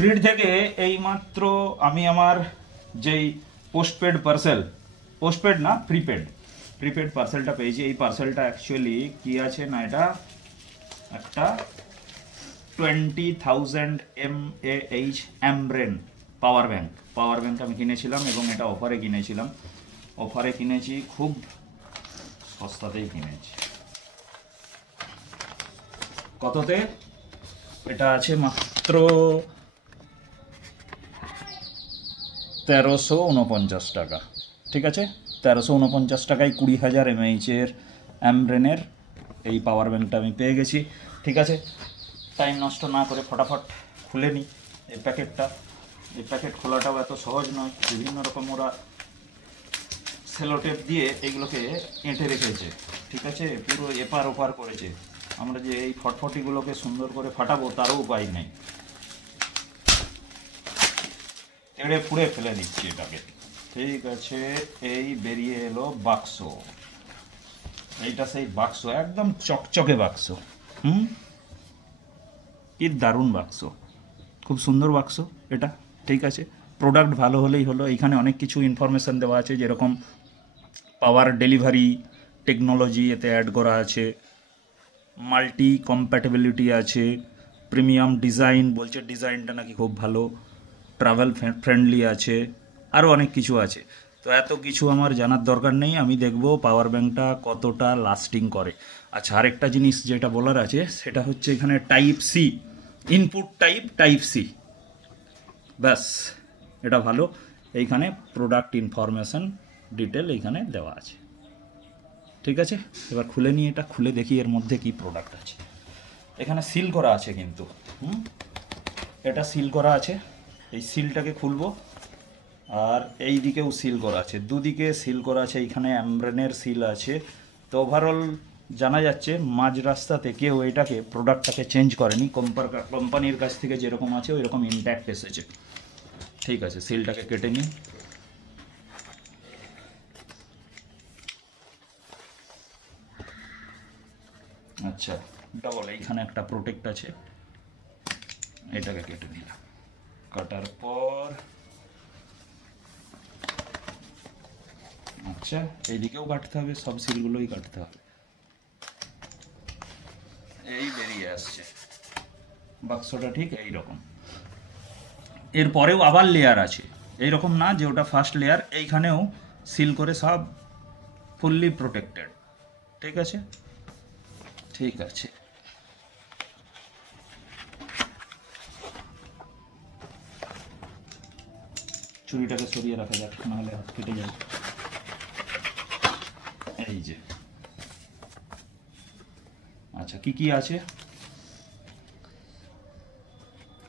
Grid থেকে এইমাত্র আমি আমার যেই পোস্টপেড না প্রিপেড পার্সেলটা পেয়েছি। এই পার্সেলটা অ্যাকচুয়ালি কি আছে না, এটা একটা 20,000 mAh অ্যামব্রেন পাওয়ার ব্যাংক আমি কিনেছিলাম এবং এটা অফারে কিনেছি, খুব সস্তাতেই কিনেছি। কততে? এটা আছে মাত্র 1349 টাকা। ঠিক আছে, 1349 টাকায় 20,000 mAh এর অ্যামব্রেনের এই পাওয়ার ব্যাংকটা আমি পেয়ে গেছি। ঠিক আছে, টাইম নষ্ট না করে ফটাফট খুলে নিই এই প্যাকেটটা। এই প্যাকেট খোলাটাও এত সহজ নয়, বিভিন্ন রকম ওরা সেলোটেপ দিয়ে এইগুলোকে এঁটে রেখেছে। ঠিক আছে, পুরো এপার ওপার করেছে। আমরা যে এই ফটফটিগুলোকে সুন্দর করে ফাটাবো তারও উপায় নেই, এড়ে ফুড়ে ফেলে দিচ্ছি এটাকে। ঠিক আছে, এই বেরিয়ে এলো বাক্স। এইটা সেই বাক্স, একদম চকচকে বাক্স। কি দারুণ বাক্স, খুব সুন্দর বাক্স এটা। ঠিক আছে, প্রোডাক্ট ভালো হলেই হলো। এখানে অনেক কিছু ইনফরমেশান দেওয়া আছে, যেরকম পাওয়ার ডেলিভারি টেকনোলজি এতে অ্যাড করা আছে, মাল্টি কম্প্যাটেবিলিটি আছে, প্রিমিয়াম ডিজাইন বলছে, ডিজাইনটা নাকি খুব ভালো, ট্রাভেল ফ্রেন্ডলি আছে, আরও অনেক কিছু আছে। তো এত কিছু আমার জানার দরকার নেই, আমি দেখব পাওয়ার ব্যাংকটা কতটা লাস্টিং করে। আচ্ছা, আরেকটা জিনিস যেটা বলার আছে সেটা হচ্ছে এখানে type C, input type C, ব্যাস এটা ভালো। এইখানে প্রোডাক্ট ইনফরমেশান ডিটেল এইখানে দেওয়া আছে। ঠিক আছে, এবার খুলে নিয়ে এটা খুলে দেখি এর মধ্যে কি প্রোডাক্ট আছে। এখানে সিল করা আছে কিন্তু, এটা সিল করা আছে। এই সিলটাকে খুলবো, আর এই দিকেও সিল করা আছে, দুদিকে সিল করা আছে। এইখানে অ্যামব্রেনের সিল আছে। তো ওভারঅল জানা যাচ্ছে মাঝ রাস্তাতে কেউ এটাকে প্রোডাক্টটাকে চেঞ্জ করেনি, কোম্পানির কাছ থেকে যেরকম আছে ওই রকম ইনট্যাক্ট এসেছে। ঠিক আছে, সিলটাকে কেটে নিই। আচ্ছা, ডবল এইখানে একটা প্রোটেক্ট আছে, এটাকে কেটে নিলাম। কাটার পর আচ্ছা, এইদিকেও কাটতে হবে, সব সিলগুলোই কাটতে হবে। এই বেরিয়ে আসছে বাক্সটা, ঠিক এইরকম। এরপরেও আবার লেয়ার আছে, এইরকম না যে ওটা ফার্স্ট লেয়ার, এইখানেও সিল করে সব ফুললি প্রোটেক্টেড। ঠিক আছে, ঠিক আছে। ছুরিটাকে সরিয়ে রাখা যাক, নাহলে হাত কেটে যাবে। এই যে, আচ্ছা কি কি আছে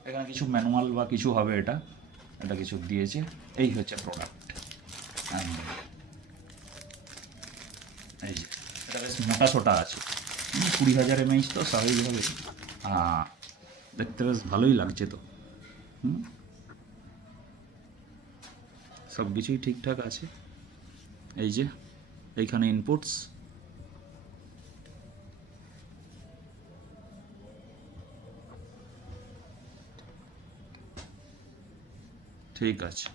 এখানে, কিছু ম্যানুয়াল বা কিছু হবে, এটা কিছু দিয়েছে। এই হচ্ছে প্রোডাক্ট, এই যে এটা বেশ মোটা সোটা আছে, 20,000 mAh তো স্বাভাবিকভাবে। দেখতে বেশ ভালোই লাগছে তো। সব কিছুই ঠিকঠাক আছে। এই যে এইখানে ইনপুটস, ঠিক আছে।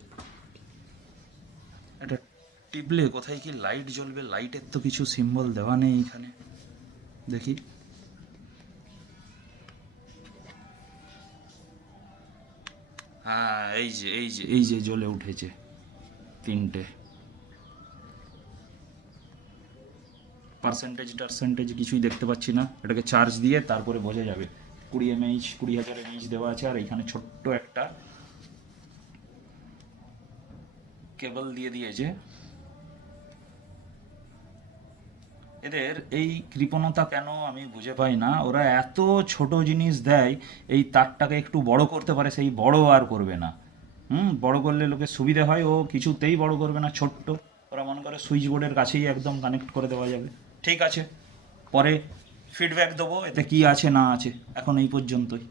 এটা টিপলে কোথায় কি লাইট জ্বলবে, লাইটের তো কিছু সিম্বল দেওয়া নেই এখানে, দেখি। হ্যাঁ, এই যে জ্বলে উঠেছে তিনটে। পার্সেন্টেজ কিছুই দেখতে পাচ্ছি না, এটাকে চার্জ দিয়ে তারপরে বোঝা যাবে। 20,000 mAh দেওয়া আছে, আর এইখানে ছোট্ট একটা কেবল দিয়ে দিয়েছে। এদের এই কৃপণতা কেন আমি বুঝে পাই না, ওরা এত ছোট জিনিস দেয়, এই তারটাকে একটু বড় করতে পারে, সেই বড় আর করবে না। বড় করলে লোকের সুবিধা হয়, ও কিছুতেই বড় করবে না, ছোট্ট। ওরা মনে করে সুইচ বোর্ডের কাছেই একদম কানেক্ট করে দেওয়া যাবে। ঠিক আছে, পরে ফিডব্যাক দেবো এতে কি আছে না আছে, এখন এই পর্যন্তই।